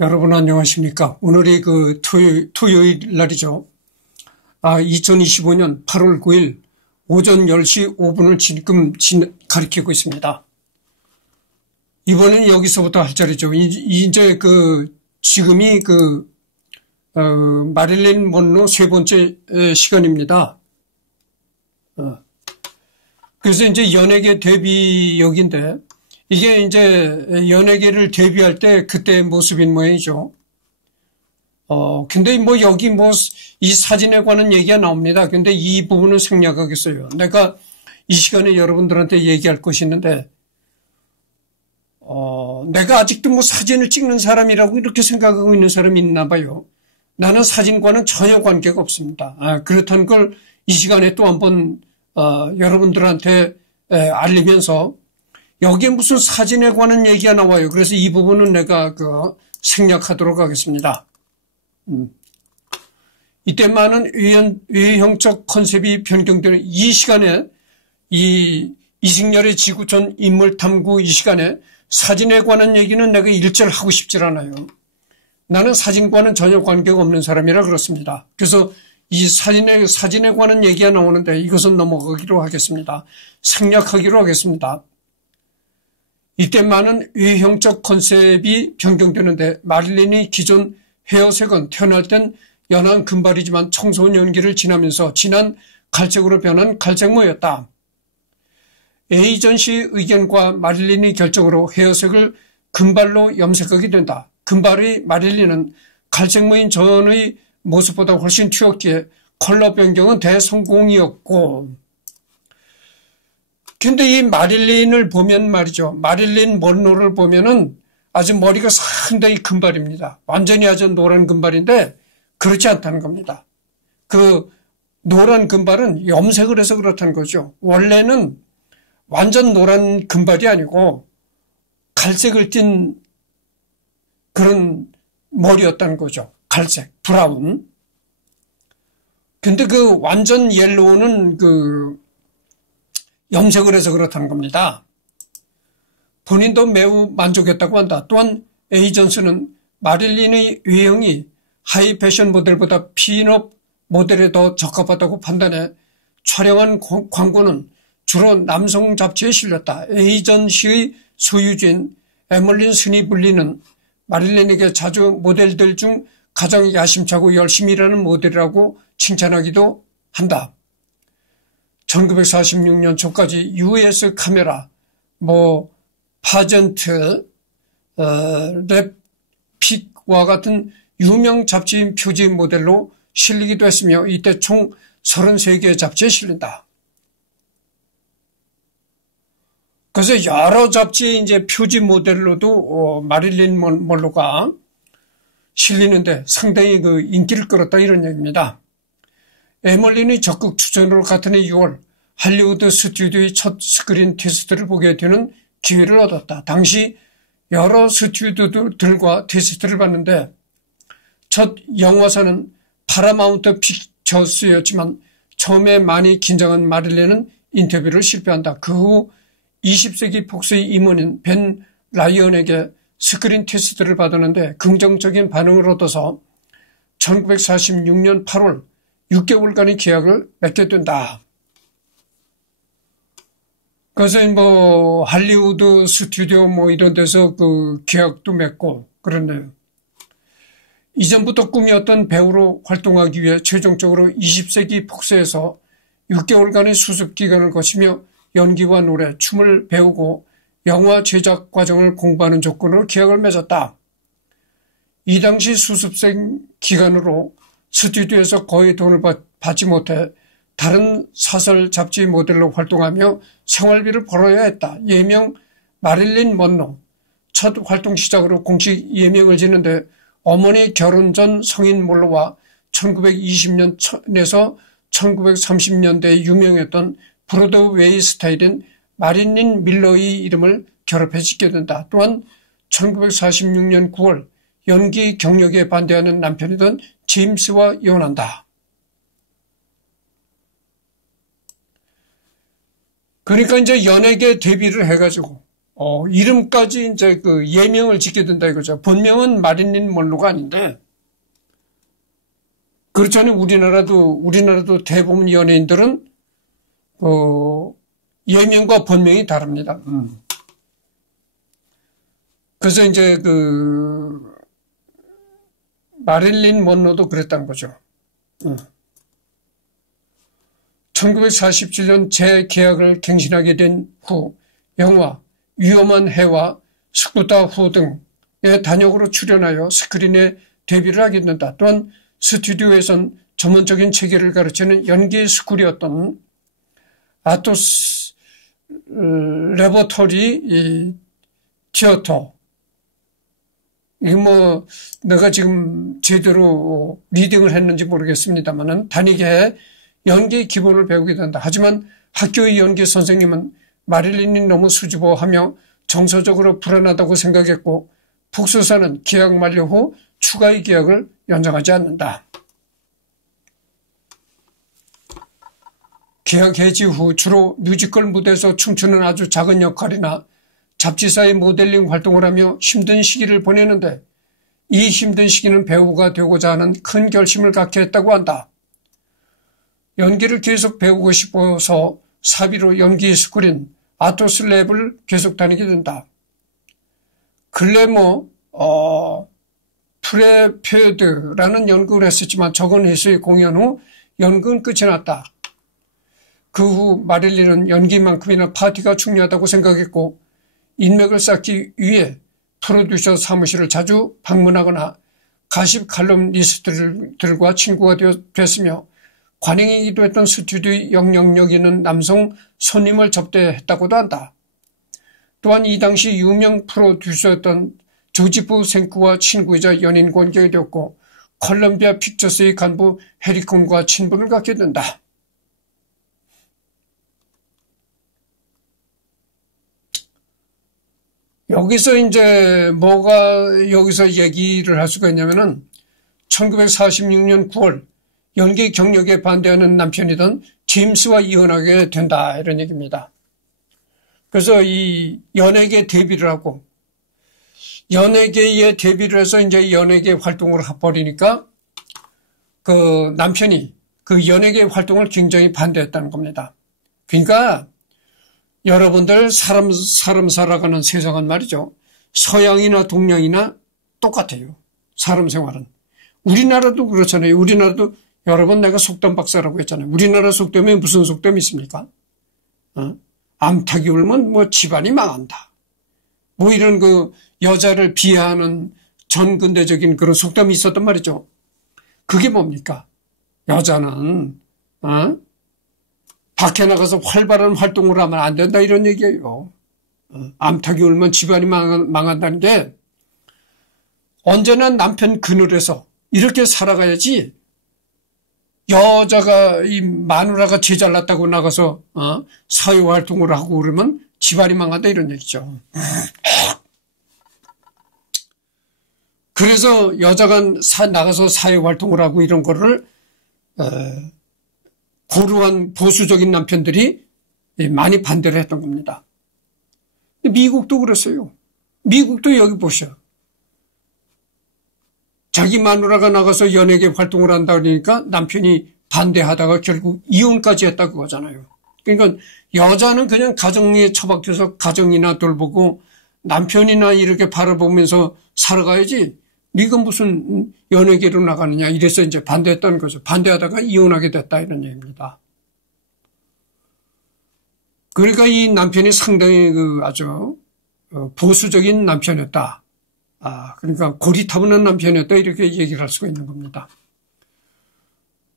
여러분 안녕하십니까? 오늘이 토요일 날이죠. 2025년 8월 9일 오전 10시 5분을 지금 가리키고 있습니다. 이번엔 여기서부터 할 자리죠. 이제 지금이 마릴린 먼로 세 번째 시간입니다. 그래서 이제 연예계 데뷔역인데, 이게 이제 연예계를 데뷔할 때 그때의 모습인 모양이죠. 근데 여기 이 사진에 관한 얘기가 나옵니다. 근데 이 부분은 생략하겠어요. 내가 이 시간에 여러분들한테 얘기할 것이 있는데, 내가 아직도 사진을 찍는 사람이라고 이렇게 생각하고 있는 사람이 있나 봐요. 나는 사진과는 전혀 관계가 없습니다. 그렇다는 걸 이 시간에 또 한번, 여러분들한테 알리면서, 여기에 무슨 사진에 관한 얘기가 나와요. 그래서 이 부분은 내가 생략하도록 하겠습니다. 이때 많은 외형적 컨셉이 변경되는 이 시간에 이승열의 지구촌 인물 탐구 이 시간에 사진에 관한 얘기는 내가 일절 하고 싶질 않아요. 나는 사진과는 전혀 관계가 없는 사람이라 그렇습니다. 그래서 이 사진에 관한 얘기가 나오는데 이것은 넘어가기로 하겠습니다. 생략하기로 하겠습니다. 이때 많은 외형적 컨셉이 변경되는데 마릴린의 기존 헤어색은 태어날 땐 연한 금발이지만 청소년기를 지나면서 진한 갈색으로 변한 갈색모였다. 에이전시의 의견과 마릴린의 결정으로 헤어색을 금발로 염색하게 된다. 금발의 마릴린은 갈색모인 전의 모습보다 훨씬 튀었기에 컬러 변경은 대성공이었고, 근데 이 마릴린을 보면 말이죠. 마릴린 먼로를 보면은 아주 머리가 상당히 금발입니다. 완전히 아주 노란 금발인데 그렇지 않다는 겁니다. 노란 금발은 염색을 해서 그렇다는 거죠. 원래는 완전 노란 금발이 아니고 갈색을 띤 그런 머리였다는 거죠. 갈색, 브라운. 근데 완전 옐로우는 염색을 해서 그렇다는 겁니다. 본인도 매우 만족했다고 한다. 또한 에이전스는 마릴린의 외형이 하이 패션 모델보다 핀업 모델에 더 적합하다고 판단해 촬영한 광고는 주로 남성 잡지에 실렸다. 에이전시의 소유주인 에멀린 스니블리는 마릴린에게 자주 모델들 중 가장 야심차고 열심히 일하는 모델이라고 칭찬하기도 한다. 1946년 초까지 US 카메라, 파전트, 랩픽과 같은 유명 잡지인 표지 모델로 실리기도 했으며 이때 총 33개의 잡지에 실린다. 그래서 여러 잡지에 이제 표지 모델로도 마릴린 먼로가 실리는데 상당히 인기를 끌었다 이런 얘기입니다. 에멀린의 적극 추천으로 같은 해 6월 할리우드 스튜디오의 첫 스크린 테스트를 보게 되는 기회를 얻었다. 당시 여러 스튜디오들과 테스트를 봤는데 첫 영화사는 파라마운트 픽처스였지만 처음에 많이 긴장한 마릴린은 인터뷰를 실패한다. 그 후 20세기 폭스의 임원인 벤 라이언에게 스크린 테스트를 받았는데 긍정적인 반응을 얻어서 1946년 8월 6개월간의 계약을 맺게 된다. 그래서 할리우드 스튜디오 이런 데서 계약도 맺고 그랬네요. 이전부터 꿈이었던 배우로 활동하기 위해 최종적으로 20세기 폭스에서 6개월간의 수습 기간을 거치며 연기와 노래, 춤을 배우고 영화 제작 과정을 공부하는 조건으로 계약을 맺었다. 이 당시 수습생 기간으로 스튜디오에서 거의 돈을 받지 못해 다른 사설 잡지 모델로 활동하며 생활비를 벌어야 했다. 예명 마릴린 먼로. 첫 활동 시작으로 공식 예명을 짓는데 어머니 결혼 전 성인 몰로와 1920년에서 1930년대에 유명했던 브로드웨이 스타일인 마릴린 밀러의 이름을 결합해 짓게 된다. 또한 1946년 9월 연기 경력에 반대하는 남편이던 제임스와 이혼한다. 그러니까 이제 연예계 데뷔를 해가지고 이름까지 이제 그 예명을 짓게 된다 이거죠. 본명은 마릴린 먼로가 아닌데, 그렇잖아요. 우리나라도 대부분 연예인들은, 예명과 본명이 다릅니다. 그래서 이제 마릴린 먼로도 그랬다는 거죠. 1947년 재계약을 갱신하게 된 후 영화 위험한 해와 스쿠터 후 등의 단역으로 출연하여 스크린에 데뷔를 하게 된다. 또한 스튜디오에선 전문적인 체계를 가르치는 연기 스쿨이었던 아토스 레버터리 티어터, 이게 내가 지금 제대로 리딩을 했는지 모르겠습니다만은 단위계 연기 기본을 배우게 된다. 하지만 학교의 연기 선생님은 마릴린이 너무 수줍어하며 정서적으로 불안하다고 생각했고 북소사는 계약 만료 후 추가의 계약을 연장하지 않는다. 계약 해지 후 주로 뮤지컬 무대에서 춤추는 아주 작은 역할이나 잡지사의 모델링 활동을 하며 힘든 시기를 보내는데 이 힘든 시기는 배우가 되고자 하는 큰 결심을 갖게 했다고 한다. 연기를 계속 배우고 싶어서 사비로 연기 스쿨인 아토스 랩을 계속 다니게 된다. 글래머 프레페드라는 연극을 했었지만 적은 횟수의 공연 후 연극은 끝이 났다. 그 후 마릴린은 연기만큼이나 파티가 중요하다고 생각했고 인맥을 쌓기 위해 프로듀서 사무실을 자주 방문하거나 가십 칼럼니스트들과 친구가 됐으며 관행이기도 했던 스튜디오의 영향력 있는 남성 손님을 접대했다고도 한다. 또한 이 당시 유명 프로듀서였던 조지프 생크와 친구이자 연인 관계가 되었고 컬럼비아 픽처스의 간부 해리콘과 친분을 갖게 된다. 여기서 이제 여기서 얘기를 할 수가 있냐면은 1946년 9월 연기 경력에 반대하는 남편이던 제임스와 이혼하게 된다 이런 얘기입니다. 그래서 이 연예계 데뷔를 하고 연예계에 데뷔를 해서 이제 연예계 활동을 해버리니까 그 남편이 그 연예계 활동을 굉장히 반대했다는 겁니다. 그러니까 여러분들 사람 살아가는 세상은 말이죠. 서양이나 동양이나 똑같아요. 사람 생활은. 우리나라도 그렇잖아요. 우리나라도 여러분 내가 속담 박사라고 했잖아요. 우리나라 속담에 무슨 속담이 있습니까? 암탉이 울면 집안이 망한다. 이런 여자를 비하하는 전근대적인 그런 속담이 있었단 말이죠. 그게 뭡니까? 여자는 밖에 나가서 활발한 활동을 하면 안 된다 이런 얘기예요. 암탉이 울면 집안이 망한다는 게 언제나 남편 그늘에서 이렇게 살아가야지 여자가 이 마누라가 제잘났다고 나가서 사회활동을 하고 그러면 집안이 망한다 이런 얘기죠. 그래서 여자가 나가서 사회활동을 하고 이런 거를 고루한 보수적인 남편들이 많이 반대를 했던 겁니다. 미국도 그랬어요. 미국도 여기 보셔. 자기 마누라가 나가서 연예계 활동을 한다 그러니까 남편이 반대하다가 결국 이혼까지 했다 그거잖아요. 그러니까 여자는 그냥 가정에 처박혀서 가정이나 돌보고 남편이나 이렇게 바라보면서 살아가야지 네가 무슨 연예계로 나가느냐 이래서 이제 반대했다는 거죠. 반대하다가 이혼하게 됐다 이런 얘기입니다. 그러니까 이 남편이 상당히 아주 보수적인 남편이었다. 그러니까 고리타분한 남편이었다 이렇게 얘기를 할 수가 있는 겁니다.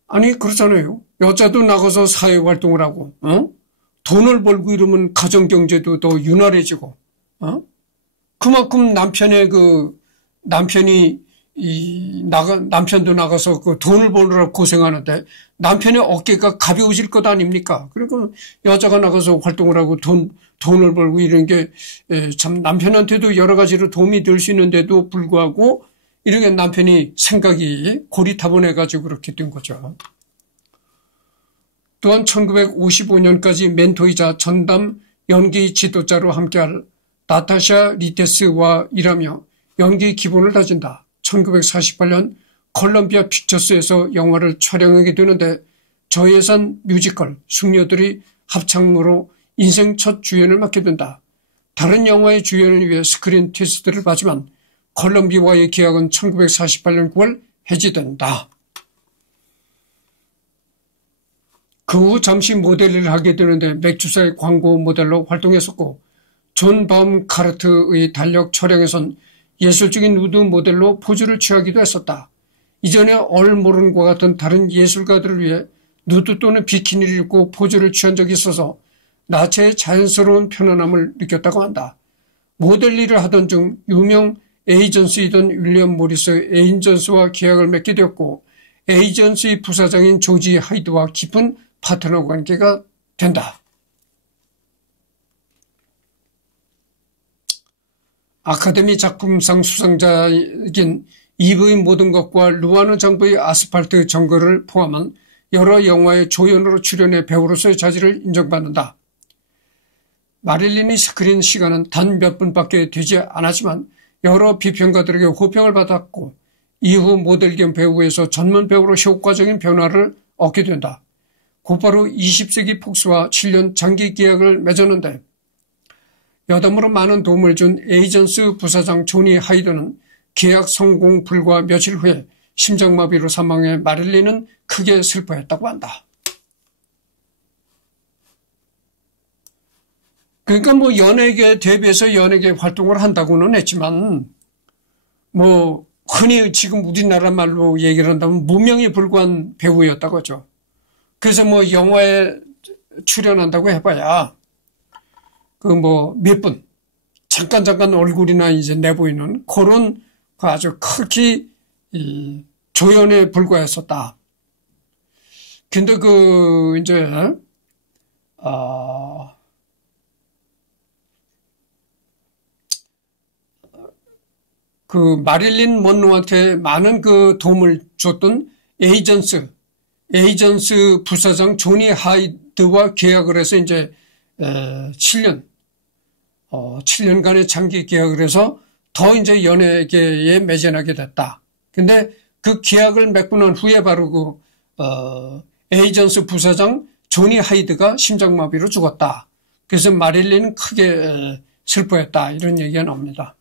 아니 그렇잖아요. 여자도 나가서 사회활동을 하고 돈을 벌고 이러면 가정경제도 더 윤활해지고 그만큼 남편도 나가서 그 돈을 버느라 고생하는데 남편의 어깨가 가벼워질 것 아닙니까? 그리고 여자가 나가서 활동을 하고 돈을 벌고 이런 게 참 남편한테도 여러 가지로 도움이 될 수 있는데도 불구하고 이렇게 남편이 생각이 고리타분해가지고 그렇게 된 거죠. 또한 1955년까지 멘토이자 전담 연기 지도자로 함께할 나타샤 리테스와 일하며 연기 기본을 다진다. 1948년 콜럼비아 픽처스에서 영화를 촬영하게 되는데 저예산 뮤지컬 숙녀들이 합창으로 인생 첫 주연을 맡게 된다. 다른 영화의 주연을 위해 스크린 테스트를 받지만 콜럼비아와의 계약은 1948년 9월 해지된다. 그 후 잠시 모델 일을 하게 되는데 맥주사의 광고 모델로 활동했었고 존 바움카르트의 달력 촬영에선 예술적인 누드 모델로 포즈를 취하기도 했었다. 이전에 얼모른과 같은 다른 예술가들을 위해 누드 또는 비키니를 입고 포즈를 취한 적이 있어서 나체의 자연스러운 편안함을 느꼈다고 한다. 모델 일을 하던 중 유명 에이전시이던 윌리엄 모리스 에이전스와 계약을 맺게 되었고 에이전시 부사장인 조지 하이드와 깊은 파트너 관계가 된다. 아카데미 작품상 수상자인 이브의 모든 것과 루아느 정부의 아스팔트 정글을 포함한 여러 영화의 조연으로 출연해 배우로서의 자질을 인정받는다. 마릴린의 스크린 시간은 단 몇 분밖에 되지 않았지만 여러 비평가들에게 호평을 받았고 이후 모델 겸 배우에서 전문 배우로 효과적인 변화를 얻게 된다. 곧바로 20세기 폭스와 7년 장기 계약을 맺었는데 여담으로 많은 도움을 준 에이전스 부사장 조니 하이드는 계약 성공 불과 며칠 후에 심장마비로 사망해 마릴린은 크게 슬퍼했다고 한다. 그러니까 뭐 연예계 대비해서 연예계 활동을 한다고는 했지만 뭐 흔히 지금 우리나라 말로 얘기를 한다면 무명에 불과한 배우였다고 하죠. 그래서 뭐 영화에 출연한다고 해봐야 그 뭐 몇 분 잠깐 얼굴이나 이제 내보이는 그런 그 아주 크게 조연에 불과했었다. 근데 그 이제 그 마릴린 먼로한테 많은 그 도움을 줬던 에이전스 부사장 조니 하이드와 계약을 해서 이제 7년간의 장기 계약을 해서 더 이제 연예계에 매진하게 됐다. 근데 그 계약을 맺고 난 후에 바로 에이전스 부사장 조니 하이드가 심장마비로 죽었다. 그래서 마릴린은 크게 슬퍼했다. 이런 얘기가 나옵니다.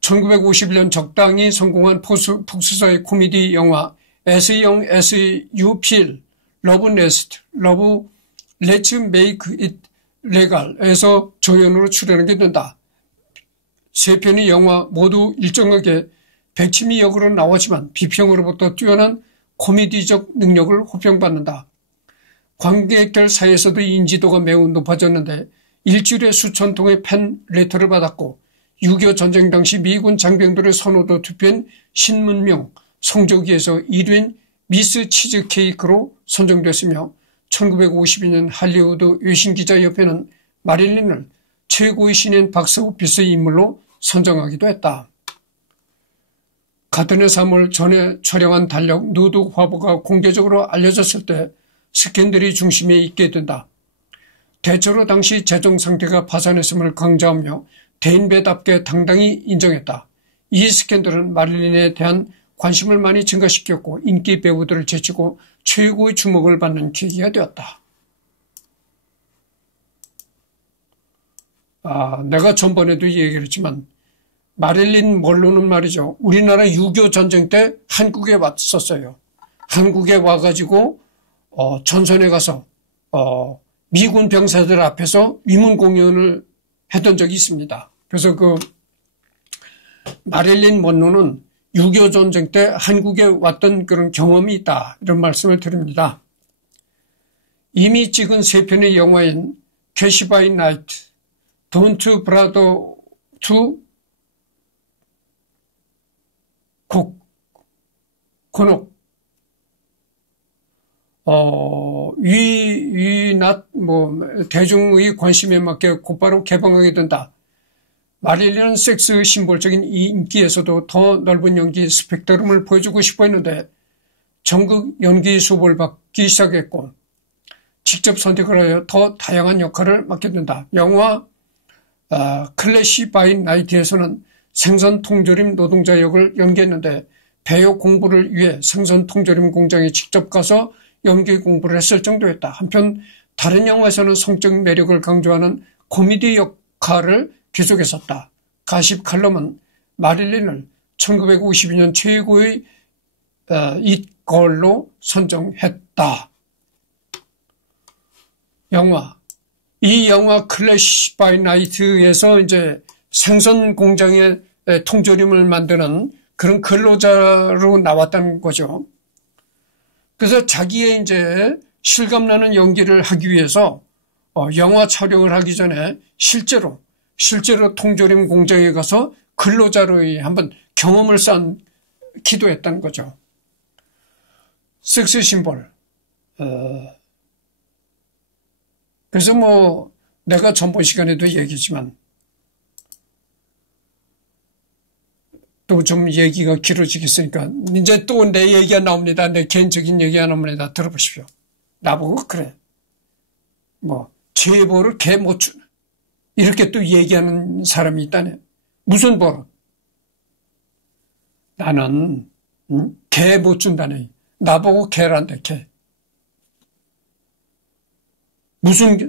1951년 적당히 성공한 폭스사의 코미디 영화 SE형 SUPL 러브 네스트, 러브 렛츠 메이크 잇 레갈에서 조연으로 출연하게 된다. 세 편의 영화 모두 일정하게 백치미 역으로 나왔지만 비평으로부터 뛰어난 코미디적 능력을 호평받는다. 관객들 사이에서도 인지도가 매우 높아졌는데 일주일에 수천 통의 팬 레터를 받았고 6.25 전쟁 당시 미군 장병들의 선호도 투표인 신문명 성조기에서 1위인 미스 치즈케이크로 선정됐으며 1952년 할리우드 외신기자협회는 마릴린을 최고의 신인 박스오피스 인물로 선정하기도 했다. 같은 해 3월 전에 촬영한 달력 누드 화보가 공개적으로 알려졌을 때 스캔들이 중심에 있게 된다. 대체로 당시 재정 상태가 파산했음을 강조하며 대인배답게 당당히 인정했다. 이 스캔들은 마릴린에 대한 관심을 많이 증가시켰고 인기 배우들을 제치고 최고의 주목을 받는 계기가 되었다. 내가 전번에도 얘기를 했지만 마릴린 먼로는 말이죠. 우리나라 6.25 전쟁 때 한국에 왔었어요. 한국에 와가지고 전선에 가서 미군 병사들 앞에서 위문 공연을 했던 적이 있습니다. 그래서 그 마릴린 먼로는 6.25 전쟁 때 한국에 왔던 그런 경험이 있다. 이런 말씀을 드립니다. 이미 찍은 세 편의 영화인 캐시 바이 나이트, 돈트 브라더 투 곤옥, 대중의 관심에 맞게 곧바로 개봉하게 된다. 마릴린은 섹스 심볼적인 이 인기에서도 더 넓은 연기 스펙트럼을 보여주고 싶어 했는데 전국 연기 수업을 받기 시작했고 직접 선택을 하여 더 다양한 역할을 맡게 된다. 영화 클래시 바이 나이트에서는 생선 통조림 노동자 역을 연기했는데 배역 공부를 위해 생선 통조림 공장에 직접 가서 연기 공부를 했을 정도였다. 한편 다른 영화에서는 성적 매력을 강조하는 코미디 역할을 계속했었다. 가십 칼럼은 마릴린을 1952년 최고의 잇걸로 선정했다. 이 영화 클래시 바이 나이트에서 이제 생선 공장에 통조림을 만드는 그런 근로자로 나왔다는 거죠. 그래서 자기의 이제 실감나는 연기를 하기 위해서 영화 촬영을 하기 전에 실제로 통조림 공장에 가서 근로자로의 한번 경험을 쌓기도 했다는 거죠. 섹스 심볼. 그래서 뭐 내가 전번 시간에도 얘기했지만 또 좀 얘기가 길어지겠으니까 이제 또 내 얘기가 나옵니다. 내 개인적인 얘기가 나옵니다. 들어보십시오. 나보고 그래. 뭐 제보를 개 못 주네. 이렇게 또 얘기하는 사람이 있다네. 무슨 버릇? 나는 개 못 준다네. 나보고 개란데 개.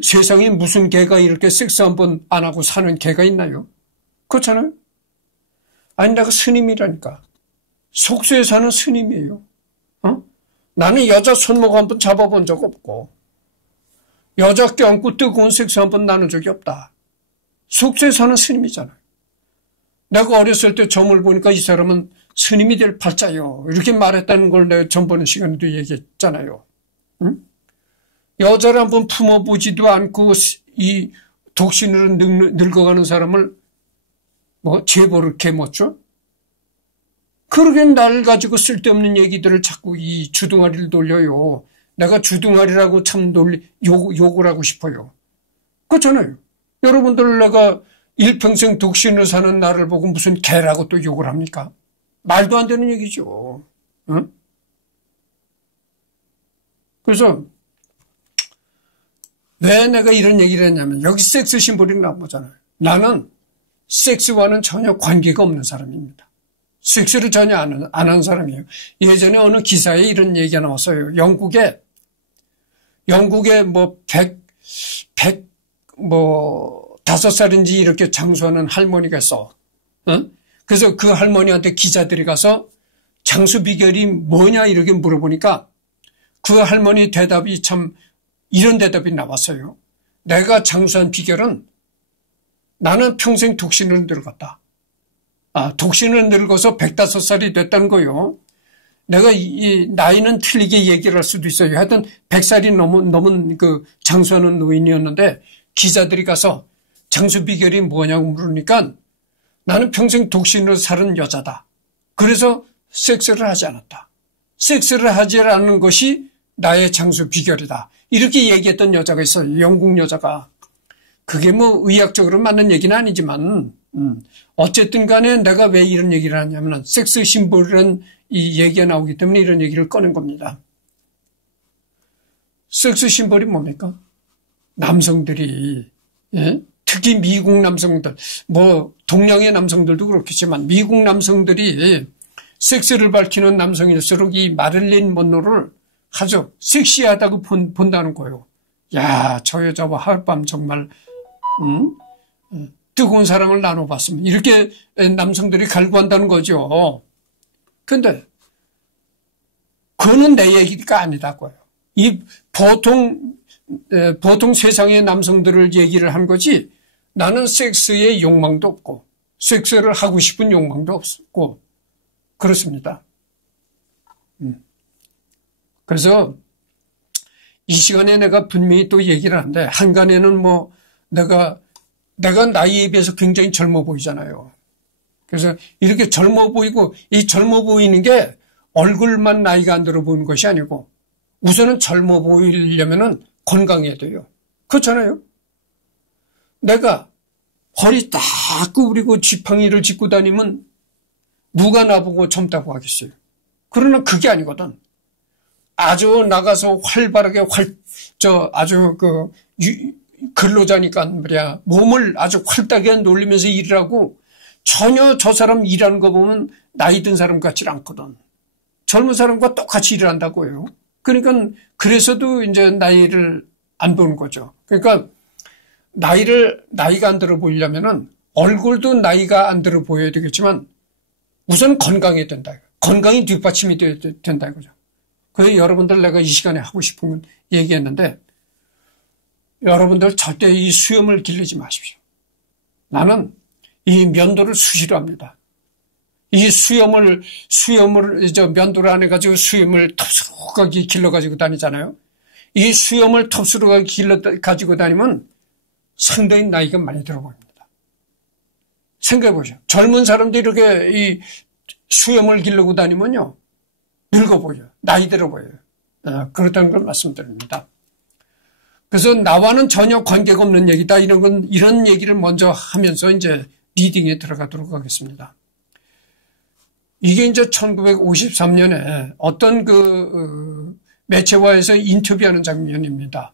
세상에 무슨 개가 이렇게 섹스 한 번 안 하고 사는 개가 있나요? 그렇잖아요? 아니, 내가 스님이라니까. 속수에 사는 스님이에요. 나는 여자 손목 한 번 잡아본 적 없고, 여자 껴안고 뜨거운 섹스 한 번 나눈 적이 없다. 속수에 사는 스님이잖아요. 내가 어렸을 때 점을 보니까 이 사람은 스님이 될 팔자요. 이렇게 말했다는 걸 내가 전번 시간에도 얘기했잖아요. 응? 여자를 한번 품어보지도 않고 이 독신으로 늙어가는 사람을 뭐 제보를 개 못 줘? 그러게 날 가지고 쓸데없는 얘기들을 자꾸 이 주둥아리를 돌려요. 내가 주둥아리라고 참 욕을 하고 싶어요. 그렇잖아요. 여러분들 내가 일평생 독신으로 사는 나를 보고 무슨 개라고 또 욕을 합니까? 말도 안 되는 얘기죠. 응? 그래서 왜 내가 이런 얘기를 했냐면 여기 섹스 심볼이 나오잖아요. 나는 섹스와는 전혀 관계가 없는 사람입니다. 섹스를 전혀 안 하는 사람이에요. 예전에 어느 기사에 이런 얘기가 나왔어요. 영국에 뭐 5살인지 이렇게 장수하는 할머니가 있어. 응? 그래서 그 할머니한테 기자들이 가서 장수 비결이 뭐냐 이렇게 물어보니까 그 할머니 대답이 참 이런 대답이 나왔어요. 내가 장수한 비결은 나는 평생 독신을 늙었다. 독신을 늙어서 105살이 됐다는 거요. 내가 이 나이는 틀리게 얘기를 할 수도 있어요. 하여튼 100살이 넘은 그 장수하는 노인이었는데 기자들이 가서 장수 비결이 뭐냐고 물으니까 나는 평생 독신으로 살은 여자다. 그래서 섹스를 하지 않았다. 섹스를 하지 않는 것이 나의 장수 비결이다. 이렇게 얘기했던 여자가 있어요. 영국 여자가. 그게 뭐 의학적으로 맞는 얘기는 아니지만 어쨌든 간에 내가 왜 이런 얘기를 하냐면 섹스 심볼이라는 이 얘기가 나오기 때문에 이런 얘기를 꺼낸 겁니다. 섹스 심볼이 뭡니까? 남성들이 특히 미국 남성들 뭐 동양의 남성들도 그렇겠지만 미국 남성들이 섹스를 밝히는 남성일수록 이 마릴린 먼로를 아주 섹시하다고 본다는 거예요. 야, 저 여자와 하룻밤 정말 뜨거운 사랑을 나눠봤으면 이렇게 남성들이 갈구한다는 거죠. 근데 그거는 내 얘기가 아니다고요. 이 보통 세상의 남성들을 얘기를 한 거지 나는 섹스에 욕망도 없고 섹스를 하고 싶은 욕망도 없고 그렇습니다. 그래서 이 시간에 내가 분명히 또 얘기를 하는데 한간에는 뭐 내가 나이에 비해서 굉장히 젊어 보이잖아요. 그래서 이렇게 젊어 보이고 이 젊어 보이는 게 얼굴만 나이가 안 들어 보이는 것이 아니고 우선은 젊어 보이려면은 건강해야 돼요. 그렇잖아요. 내가 허리 딱 구부리고 지팡이를 짚고 다니면 누가 나보고 젊다고 하겠어요. 그러나 그게 아니거든. 아주 나가서 활발하게 아주 근로자니까 말이야. 몸을 아주 활딱하게 놀리면서 일을 하고 전혀 저 사람 일하는 거 보면 나이 든 사람 같지 않거든. 젊은 사람과 똑같이 일을 한다고요. 그러니까 그래서도 이제 나이를 안 보는 거죠. 그러니까 나이가 안 들어 보이려면은 얼굴도 나이가 안 들어 보여야 되겠지만 우선 건강해야 된다. 건강이 뒷받침이 된다 이거죠. 그래서 여러분들 내가 이 시간에 하고 싶은 건 얘기했는데 여러분들 절대 이 수염을 기르지 마십시오. 나는 이 면도를 수시로 합니다. 이 수염을 면도를 안 해가지고 수염을 톱스룩하게 길러가지고 다니잖아요. 이 수염을 톱스룩하게 길러가지고 다니면 상당히 나이가 많이 들어 보입니다. 생각해보죠. 젊은 사람들이 이렇게 이 수염을 기르고 다니면요. 늙어 보여요. 나이 들어 보여요. 그렇다는 걸 말씀드립니다. 그래서 나와는 전혀 관계가 없는 얘기다. 이런 얘기를 먼저 하면서 이제 리딩에 들어가도록 하겠습니다. 이게 이제 1953년에 어떤 매체와에서 인터뷰하는 장면입니다.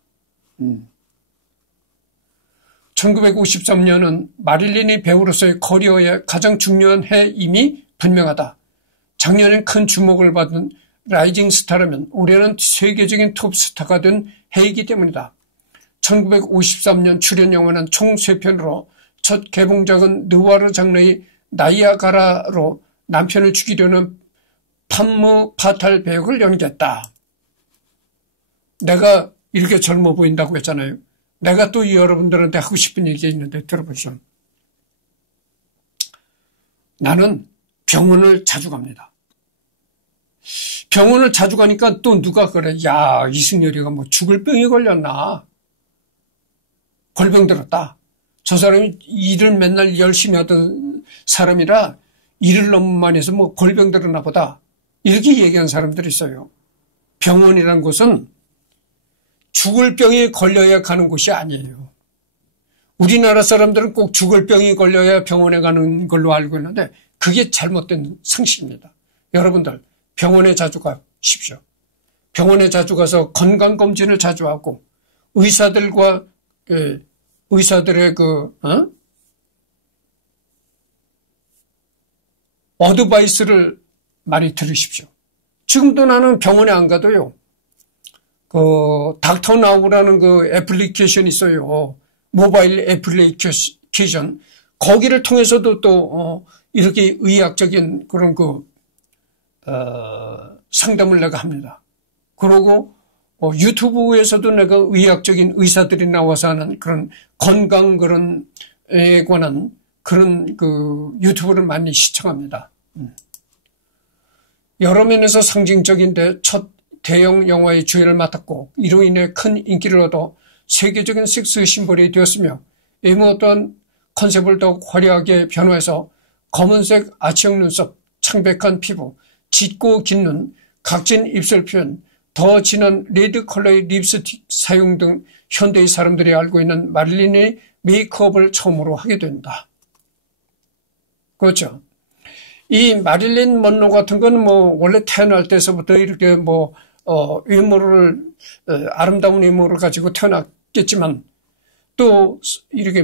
1953년은 마릴린이 배우로서의 커리어의 가장 중요한 해임이 분명하다. 작년엔 큰 주목을 받은 라이징 스타라면 올해는 세계적인 톱스타가 된 해이기 때문이다. 1953년 출연 영화는 총 3편으로 첫 개봉작은 느와르 장르의 나이아가라로 남편을 죽이려는 판무 파탈 배역을 연기했다. 내가 이렇게 젊어 보인다고 했잖아요. 내가 또 여러분들한테 하고 싶은 얘기가 있는데 들어보시죠. 나는 병원을 자주 갑니다. 병원을 자주 가니까 또 누가 그래. 야, 이승열이가 뭐 죽을 병이 걸렸나. 골병 들었다. 저 사람이 일을 맨날 열심히 하던 사람이라 일을 너무 많이 해서 뭐 골병 들었나 보다. 이렇게 얘기한 사람들이 있어요. 병원이란 곳은 죽을 병이 걸려야 가는 곳이 아니에요. 우리나라 사람들은 꼭 죽을 병이 걸려야 병원에 가는 걸로 알고 있는데 그게 잘못된 상식입니다. 여러분들 병원에 자주 가십시오. 병원에 자주 가서 건강검진을 자주 하고 의사들과 의사들의 어드바이스를 많이 들으십시오. 지금도 나는 병원에 안 가도요. 닥터 나우라는 애플리케이션이 있어요. 모바일 애플리케이션. 거기를 통해서도 또 이렇게 의학적인 그런 상담을 내가 합니다. 그리고 유튜브에서도 내가 의학적인 의사들이 나와서 하는 그런 건강 에 관한 그런 유튜브를 많이 시청합니다. 여러 면에서 상징적인데 첫 대형 영화의 주연을 맡았고 이로 인해 큰 인기를 얻어 세계적인 섹스 심볼이 되었으며 외모 또한 컨셉을 더욱 화려하게 변화해서 검은색 아치형 눈썹, 창백한 피부, 짙고 긴 눈, 각진 입술 표현, 더 진한 레드 컬러의 립스틱 사용 등 현대의 사람들이 알고 있는 마릴린의 메이크업을 처음으로 하게 된다. 그렇죠. 이 마릴린 먼로 같은 건 원래 태어날 때서부터 이렇게 외모를, 아름다운 외모를 가지고 태어났겠지만 또 이렇게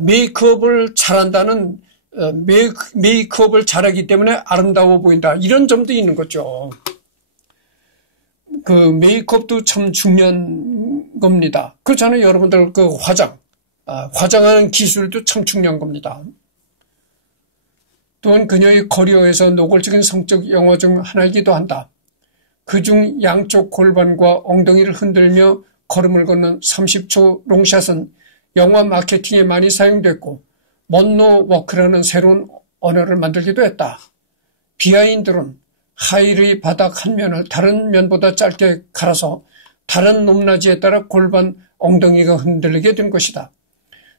메이크업을 잘한다는, 메이크업을 잘하기 때문에 아름다워 보인다. 이런 점도 있는 거죠. 메이크업도 참 중요한 겁니다. 그렇잖아요. 여러분들 화장하는 기술도 참 중요한 겁니다. 또한 그녀의 커리어에서 노골적인 성적 영화 중 하나이기도 한다. 그중 양쪽 골반과 엉덩이를 흔들며 걸음을 걷는 30초 롱샷은 영화 마케팅에 많이 사용됐고 먼로 워크라는 새로운 언어를 만들기도 했다. 비하인드론 하일의 바닥 한 면을 다른 면보다 짧게 갈아서 다른 높낮이에 따라 골반 엉덩이가 흔들리게 된 것이다.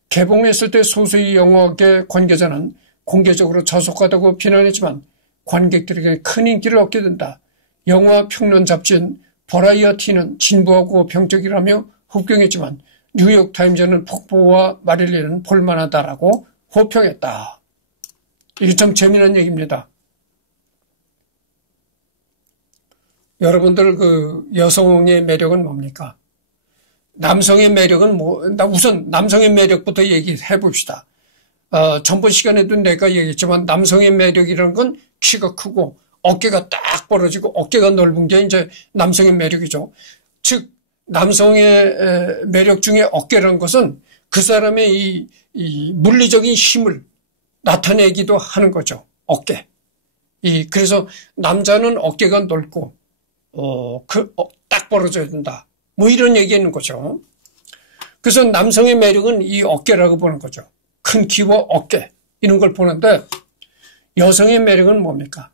개봉했을 때 소수의 영화계 관계자는 공개적으로 저속하다고 비난했지만 관객들에게 큰 인기를 얻게 된다. 영화 평론 잡지인 버라이어티는 진부하고 병적이라며 혹평했지만 뉴욕타임즈는 폭포와 마릴린은 볼만하다라고 호평했다. 이게 참 재미난 얘기입니다. 여러분들 그 여성의 매력은 뭡니까? 남성의 매력은 우선 남성의 매력부터 얘기해 봅시다. 전번 시간에도 내가 얘기했지만 남성의 매력이라는 건 키가 크고 어깨가 딱 벌어지고 어깨가 넓은 게 이제 남성의 매력이죠. 즉 남성의 매력 중에 어깨라는 것은 그 사람의 이 물리적인 힘을 나타내기도 하는 거죠. 어깨. 그래서 남자는 어깨가 넓고 딱 벌어져야 된다. 뭐 이런 얘기하는 거죠. 그래서 남성의 매력은 이 어깨라고 보는 거죠. 큰 키와 어깨 이런 걸 보는데 여성의 매력은 뭡니까?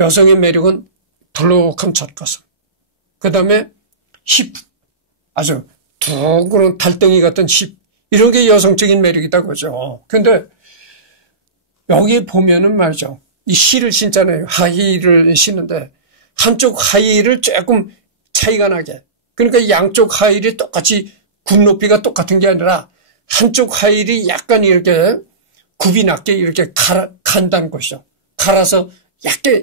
여성의 매력은 불룩한 젖가슴. 그 다음에 힙. 아주 둥그런 달덩이 같은 힙. 이런 게 여성적인 매력이다 그죠. 근데 여기 보면은 말이죠. 이 힐을 신잖아요. 하이힐을 신는데 한쪽 하이힐을 조금 차이가 나게. 그러니까 양쪽 하이힐이 똑같이 굽 높이가 똑같은 게 아니라 한쪽 하이힐이 약간 이렇게 굽이 낮게 이렇게 간다는 것이죠. 갈아서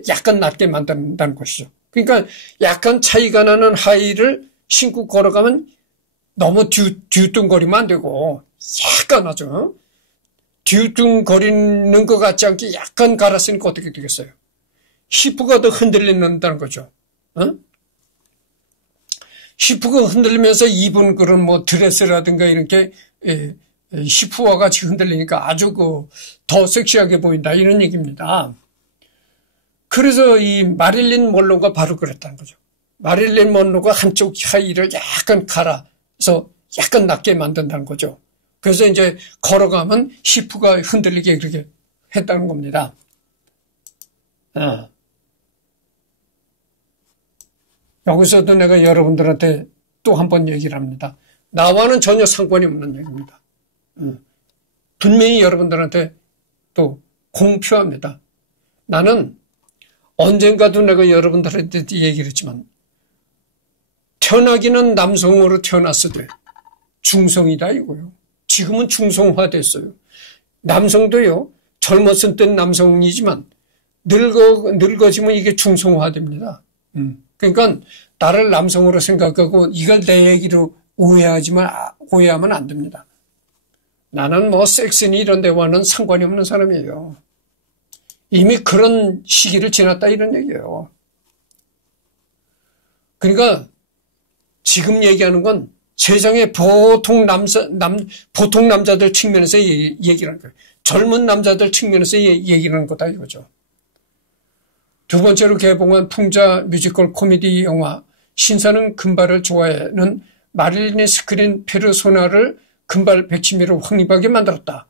약간 낮게 만든다는 것이죠. 그러니까 약간 차이가 나는 하이힐을 신고 걸어가면 너무 뒤뚱거리면 안 되고 약간 아주 뒤뚱거리는 것 같지 않게 약간 갈았으니까 어떻게 되겠어요? 히프가 더 흔들린다는 거죠. 히프가 흔들리면서 입은 그런 뭐 드레스라든가 이런 게 히프와 같이 흔들리니까 아주 더 섹시하게 보인다 이런 얘기입니다. 그래서 이 마릴린 먼로가 바로 그랬다는 거죠. 마릴린 먼로가 한쪽 하이힐을 약간 갈아서 약간 낮게 만든다는 거죠. 그래서 이제 걸어가면 히프가 흔들리게 그렇게 했다는 겁니다. 여기서도 내가 여러분들한테 또 한 번 얘기를 합니다. 나와는 전혀 상관이 없는 얘기입니다. 분명히 여러분들한테 또 공표합니다. 나는 언젠가도 내가 여러분들한테 얘기를 했지만 태어나기는 남성으로 태어났으되 중성이다 이거요. 지금은 중성화됐어요. 남성도요. 젊었을 땐 남성이지만 늙어지면 이게 중성화됩니다. 그러니까 나를 남성으로 생각하고 이걸 내 얘기로 오해하면 안 됩니다. 나는 뭐 섹스니 이런 데와는 상관이 없는 사람이에요. 이미 그런 시기를 지났다 이런 얘기예요. 그러니까 지금 얘기하는 건 세상의 보통 남자들 측면에서 얘기를 하는 거예요. 젊은 남자들 측면에서 얘기를 하는 거다 이거죠. 두 번째로 개봉한 풍자 뮤지컬 코미디 영화 신사는 금발을 좋아해는 마릴린의 스크린 페르소나를 금발 백치미로 확립하게 만들었다.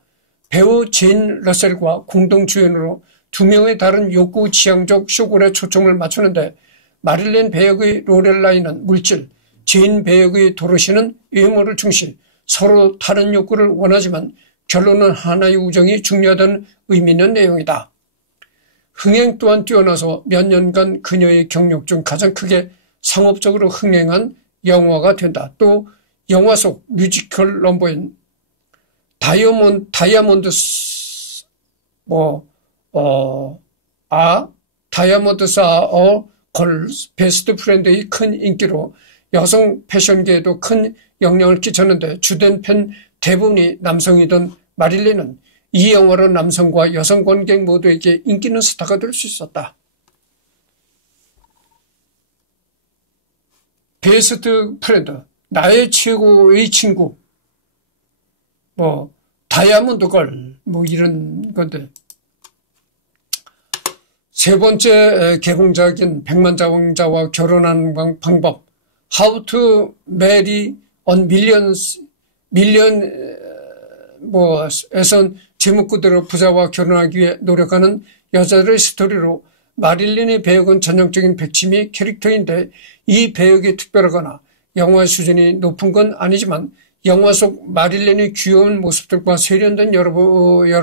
배우 제인 러셀과 공동 주연으로 두 명의 다른 욕구 지향적 쇼골에 초점을 맞추는데 마릴린 배역의 로렐라이는 물질, 제인 배역의 도로시는 외모를 중시, 서로 다른 욕구를 원하지만 결론은 하나의 우정이 중요하다는 의미 있는 내용이다. 흥행 또한 뛰어나서 몇 년간 그녀의 경력 중 가장 크게 상업적으로 흥행한 영화가 된다. 또 영화 속 뮤지컬 넘버인 다이아몬드 다이아몬드사어 걸스 베스트 프렌드의 큰 인기로 여성 패션계에도 큰 영향을 끼쳤는데 주된 팬 대부분이 남성이던 마릴린은 이 영화로 남성과 여성 관객 모두에게 인기 있는 스타가 될 수 있었다. 베스트 프렌드, 나의 최고의 친구, 다이아몬드 걸, 이런 건데. 세 번째 개봉작인 백만장자와 결혼하는 방법, How to Marry on 에선 제목 그대로 부자와 결혼하기 위해 노력하는 여자들의 스토리로 마릴린의 배역은 전형적인 백치미 캐릭터인데 이 배역이 특별하거나 영화 수준이 높은 건 아니지만 영화 속 마릴린의 귀여운 모습들과 세련된 여러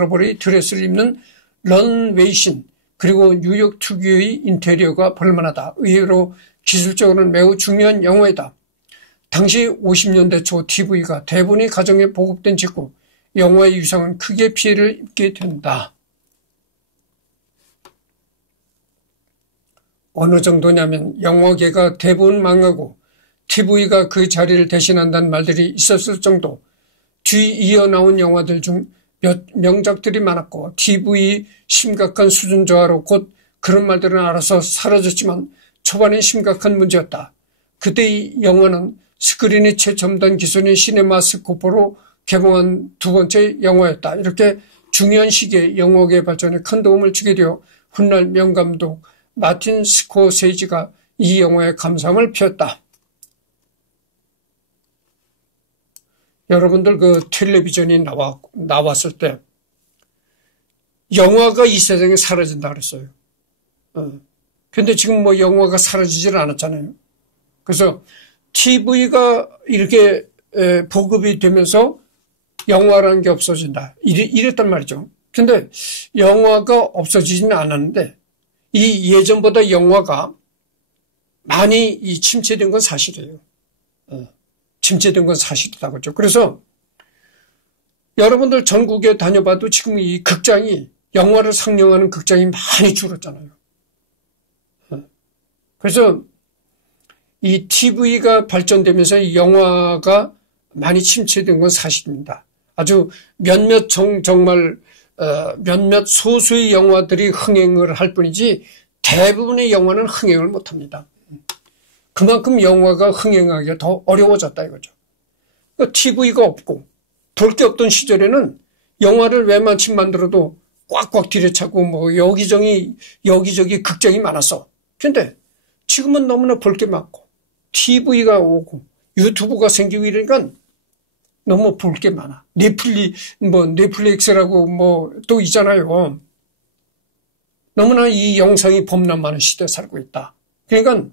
벌의 드레스를 입는 런웨이신 그리고 뉴욕 특유의 인테리어가 볼만하다. 의외로 기술적으로는 매우 중요한 영화이다. 당시 50년대 초 TV가 대부분이 가정에 보급된 직후 영화의 유상은 크게 피해를 입게 된다. 어느 정도냐면 영화계가 대부분 망하고 TV가 그 자리를 대신한다는 말들이 있었을 정도, 뒤 이어 나온 영화들 중 몇 명작들이 많았고 TV 심각한 수준 저하로 곧 그런 말들은 알아서 사라졌지만 초반에 심각한 문제였다. 그때 이 영화는 스크린이 최첨단 기술인 시네마스코프로 개봉한 두 번째 영화였다. 이렇게 중요한 시기에 영화계 발전에 큰 도움을 주게 되어 훗날 명감독 마틴 스코세지가 이 영화에 감상을 피웠다. 여러분들 그 텔레비전이 나왔을 때 영화가 이 세상에 사라진다 그랬어요. 근데 지금 뭐 영화가 사라지질 않았잖아요. 그래서 TV가 이렇게 보급이 되면서 영화라는 게 없어진다. 이랬단 말이죠. 근데 영화가 없어지지는 않았는데 이 예전보다 영화가 많이 침체된 건 사실이에요. 침체된 건 사실이다. 그렇죠. 그래서 여러분들 전국에 다녀봐도 지금 이 극장이, 영화를 상영하는 극장이 많이 줄었잖아요. 그래서 이 TV가 발전되면서 이 영화가 많이 침체된 건 사실입니다. 아주 몇몇 소수의 영화들이 흥행을 할 뿐이지 대부분의 영화는 흥행을 못합니다. 그만큼 영화가 흥행하기가 더 어려워졌다 이거죠. 그러니까 TV가 없고 볼 게 없던 시절에는 영화를 웬만치 만들어도 꽉꽉 들여차고 뭐 여기저기 극장이 많았어. 근데 지금은 너무나 볼 게 많고 TV가 오고 유튜브가 생기고 이러니까 너무 볼 게 많아. 넷플릭스라고 뭐 또 있잖아요. 너무나 이 영상이 범람하는 시대에 살고 있다. 그러니까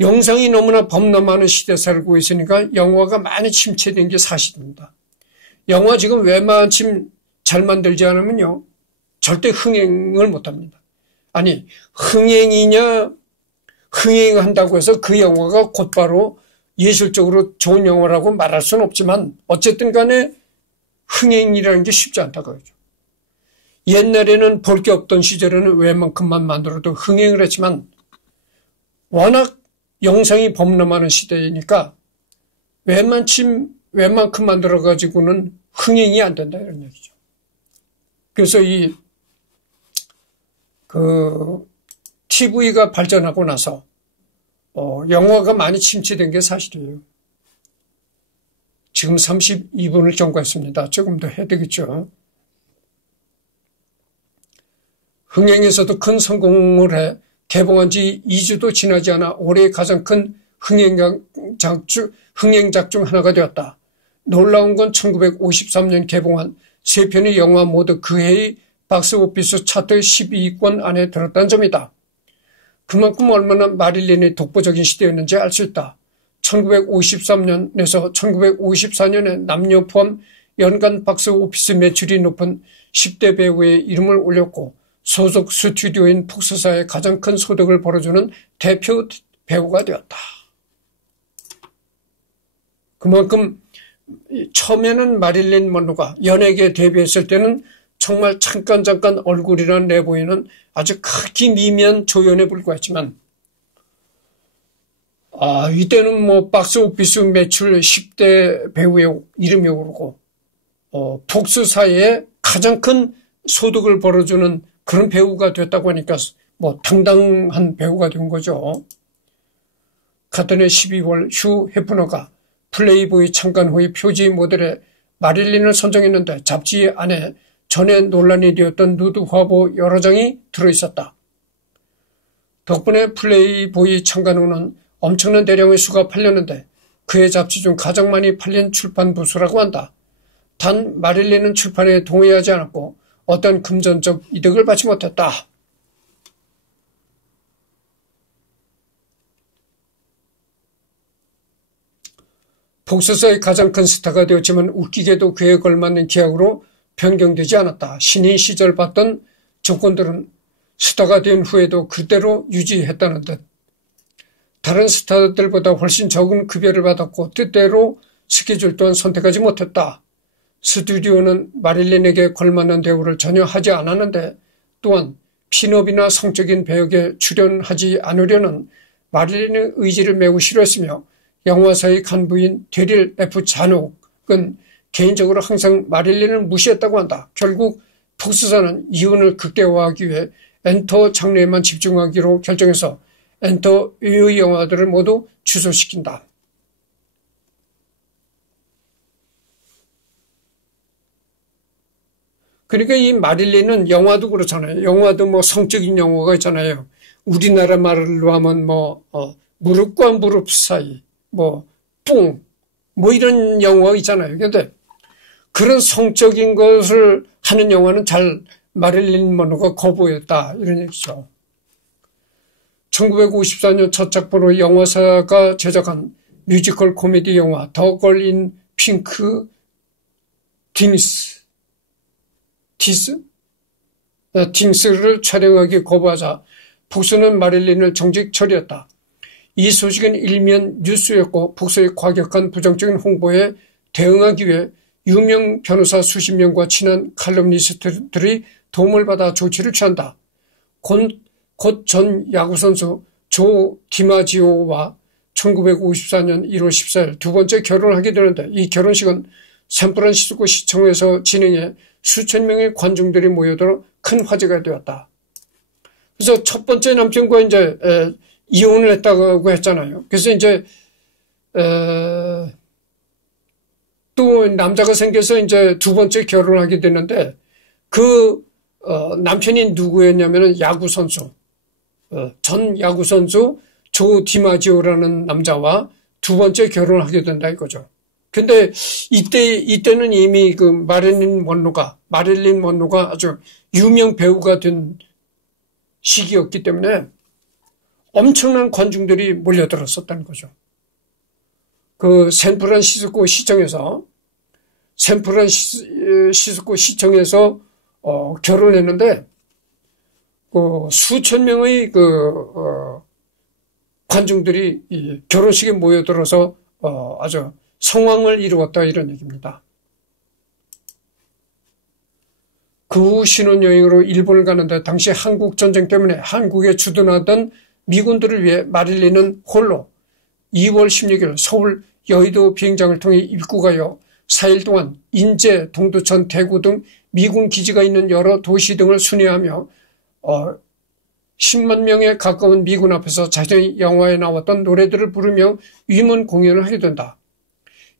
영상이 너무나 범람하는 시대에 살고 있으니까 영화가 많이 침체된 게 사실입니다. 영화 지금 웬만큼 잘 만들지 않으면요 절대 흥행을 못합니다. 아니 흥행한다고 해서 그 영화가 곧바로 예술적으로 좋은 영화라고 말할 수는 없지만 어쨌든 간에 흥행이라는 게 쉽지 않다 그러죠. 옛날에는 볼 게 없던 시절에는 웬만큼만 만들어도 흥행을 했지만 워낙 영상이 범람하는 시대이니까 웬만큼 만들어가지고는 흥행이 안 된다 이런 얘기죠. 그래서 TV가 발전하고 나서 영화가 많이 침체된 게 사실이에요. 지금 32분을 경과했습니다. 조금 더 해야 되겠죠. 흥행에서도 큰 성공을 해 개봉한 지 2주도 지나지 않아 올해의 가장 큰 흥행작 중 하나가 되었다. 놀라운 건 1953년 개봉한 세 편의 영화 모두 그 해의 박스오피스 차트 12위권 안에 들었다는 점이다. 그만큼 얼마나 마릴린의 독보적인 시대였는지 알 수 있다. 1953년에서 1954년에 남녀 포함 연간 박스오피스 매출이 높은 10대 배우의 이름을 올렸고 소속 스튜디오인 폭스사의 가장 큰 소득을 벌어주는 대표 배우가 되었다. 그만큼 처음에는 마릴린 먼로가 연예계에 데뷔했을 때는 정말 잠깐 얼굴이나 내보이는 아주 극히 미미한 조연에 불과했지만 이때는 뭐 박스오피스 매출 10대 배우의 이름이 오르고 폭스사의 가장 큰 소득을 벌어주는 그런 배우가 됐다고 하니까 뭐 당당한 배우가 된 거죠. 같은 해 12월 휴 해프너가 플레이보이 창간 후의 표지 모델에 마릴린을 선정했는데 잡지 안에 전에 논란이 되었던 누드 화보 여러 장이 들어있었다. 덕분에 플레이보이 창간 후는 엄청난 대량의 수가 팔렸는데 그의 잡지 중 가장 많이 팔린 출판 부수라고 한다. 단 마릴린은 출판에 동의하지 않았고 어떤 금전적 이득을 받지 못했다. 폭스사의 가장 큰 스타가 되었지만 웃기게도 그에 걸맞는 계약으로 변경되지 않았다. 신인 시절 받던 조건들은 스타가 된 후에도 그대로 유지했다는 듯. 다른 스타들보다 훨씬 적은 급여를 받았고 뜻대로 스케줄 또한 선택하지 못했다. 스튜디오는 마릴린에게 걸맞는 대우를 전혀 하지 않았는데 또한 핀업이나 성적인 배역에 출연하지 않으려는 마릴린의 의지를 매우 싫어했으며 영화사의 간부인 데릴 F. 잔혹은 개인적으로 항상 마릴린을 무시했다고 한다. 결국 폭스사는 이혼을 극대화하기 위해 엔터 장르에만 집중하기로 결정해서 엔터 외의 영화들을 모두 취소시킨다. 그러니까 이 마릴린은 영화도 그렇잖아요. 영화도 뭐 성적인 영화가 있잖아요. 우리나라 말로 하면 무릎과 무릎 사이, 뿡, 이런 영화가 있잖아요. 그런데 그런 성적인 것을 하는 영화는 잘 마릴린 먼로가 거부했다. 이런 얘기죠. 1954년 첫 작품으로 영화사가 제작한 뮤지컬 코미디 영화 더 걸 인 핑크 팅스를 촬영하기 거부하자 폭스는 마릴린을 정직 처리했다. 이 소식은 일면 뉴스였고 폭스의 과격한 부정적인 홍보에 대응하기 위해 유명 변호사 수십 명과 친한 칼럼니스트들의 도움을 받아 조치를 취한다. 곧 전 야구선수 조 디마지오와 1954년 1월 14일 두 번째 결혼을 하게 되는데 이 결혼식은 샌프란시스코 시청에서 진행해 수천 명의 관중들이 모여들어 큰 화제가 되었다. 그래서 첫 번째 남편과 이제 이혼을 했다고 했잖아요. 그래서 이제 또 남자가 생겨서 이제 두 번째 결혼을 하게 되는데 그 남편이 누구였냐면은 야구 선수 전 야구 선수 조 디마지오라는 남자와 두 번째 결혼을 하게 된다 이거죠. 근데 이때는 이미 그 마릴린 먼로가 아주 유명 배우가 된 시기였기 때문에 엄청난 관중들이 몰려들었었다는 거죠. 그 샌프란시스코 시청에서 결혼했는데 그 수천 명의 관중들이 이 결혼식에 모여들어서 아주 성황을 이루었다 이런 얘기입니다. 그 후 신혼여행으로 일본을 가는데 당시 한국전쟁 때문에 한국에 주둔하던 미군들을 위해 마릴린은 홀로 2월 16일 서울 여의도 비행장을 통해 입국하여 4일 동안 인제, 동두천, 대구 등 미군 기지가 있는 여러 도시 등을 순회하며 10만 명에 가까운 미군 앞에서 자신의 영화에 나왔던 노래들을 부르며 위문 공연을 하게 된다.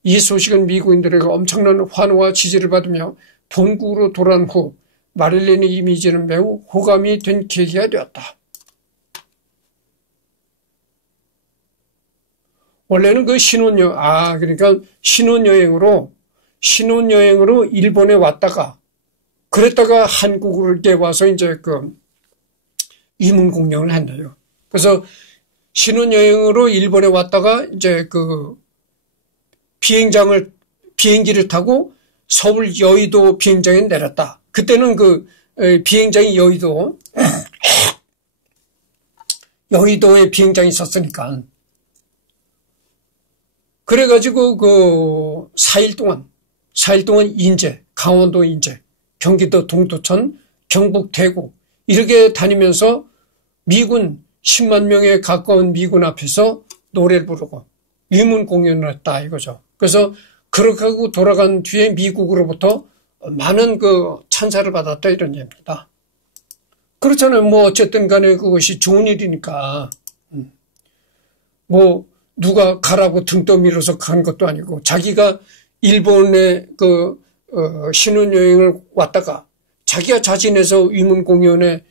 이 소식은 미국인들에게 엄청난 환호와 지지를 받으며 본국으로 돌아온 후 마릴린의 이미지는 매우 호감이 된 계기가 되었다. 원래는 그 그러니까 신혼여행으로 일본에 왔다가 그랬다가 한국에 와서 이제 그 위문 공연을 했네요. 그래서 신혼여행으로 일본에 왔다가 이제 그 비행기를 타고 서울 여의도 비행장에 내렸다. 그때는 그 비행장이 여의도에 비행장이 있었으니까. 그래가지고 그 4일 동안 인제, 강원도 인제, 경기도 동두천, 경북 대구 이렇게 다니면서 미군 10만 명에 가까운 미군 앞에서 노래를 부르고 위문 공연을 했다 이거죠. 그래서 그렇게 하고 돌아간 뒤에 미국으로부터 많은 그 찬사를 받았다 이런 얘기입니다. 그렇잖아요. 뭐 어쨌든 간에 그것이 좋은 일이니까. 뭐 누가 가라고 등 떠밀어서 간 것도 아니고 자기가 일본에 그 신혼여행을 왔다가 자기가 자진해서 위문 공연에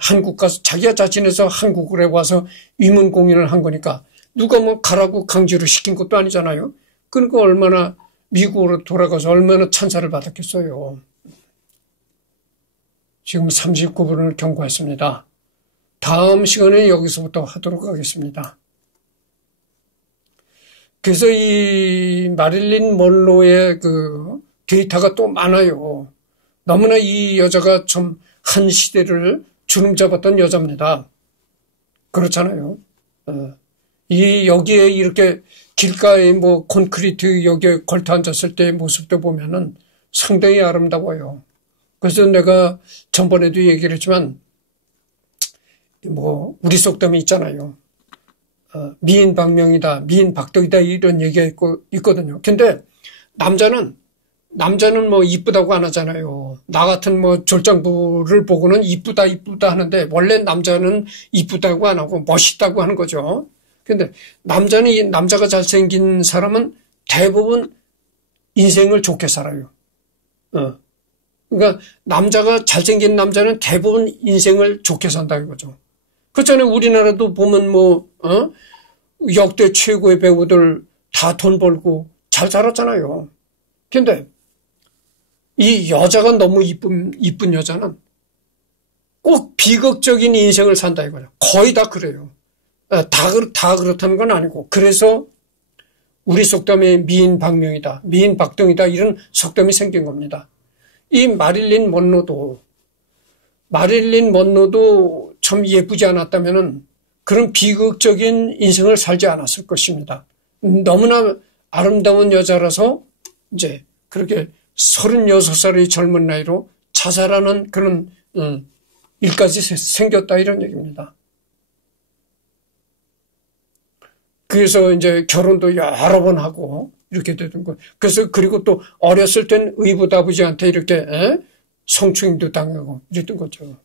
한국 가서 자기가 자진해서 한국에 와서 위문 공연을 한 거니까 누가 뭐 가라고 강제로 시킨 것도 아니잖아요. 그러니까 얼마나 미국으로 돌아가서 얼마나 찬사를 받았겠어요. 지금 39분을 경과했습니다. 다음 시간에 여기서부터 하도록 하겠습니다. 그래서 이 마릴린 먼로의 그 데이터가 또 많아요. 너무나 이 여자가 좀 한 시대를 주름잡았던 여자입니다. 그렇잖아요. 여기에 이렇게 길가에 뭐 콘크리트 여기에 걸터 앉았을 때의 모습도 보면은 상당히 아름다워요. 그래서 내가 전번에도 얘기를 했지만 우리 속담이 있잖아요. 미인 박명이다, 미인 박덕이다 이런 얘기가 있거든요. 근데 남자는 뭐 이쁘다고 안 하잖아요. 나 같은 뭐 졸장부를 보고는 이쁘다 하는데 원래 남자는 이쁘다고 안 하고 멋있다고 하는 거죠. 근데 남자가 잘생긴 사람은 대부분 인생을 좋게 살아요. 그러니까 잘생긴 남자는 대부분 인생을 좋게 산다 이거죠. 그렇잖아요. 우리나라도 보면 역대 최고의 배우들 다 돈 벌고 잘 살았잖아요. 근데 이 여자가 너무 이쁜 여자는 꼭 비극적인 인생을 산다 이거죠. 거의 다 그래요. 다 그렇다는 건 아니고. 그래서 우리 속담에 미인 박명이다, 미인 박동이다 이런 속담이 생긴 겁니다. 이 마릴린 먼로도 참 예쁘지 않았다면은 그런 비극적인 인생을 살지 않았을 것입니다. 너무나 아름다운 여자라서 이제 그렇게 36살의 젊은 나이로 자살하는 그런 일까지 생겼다 이런 얘기입니다. 그래서 이제 결혼도 여러 번 하고 이렇게 되는 거. 그래서 그리고 또 어렸을 땐 의붓 아버지한테 이렇게 성추행도 당하고 이랬던 거죠.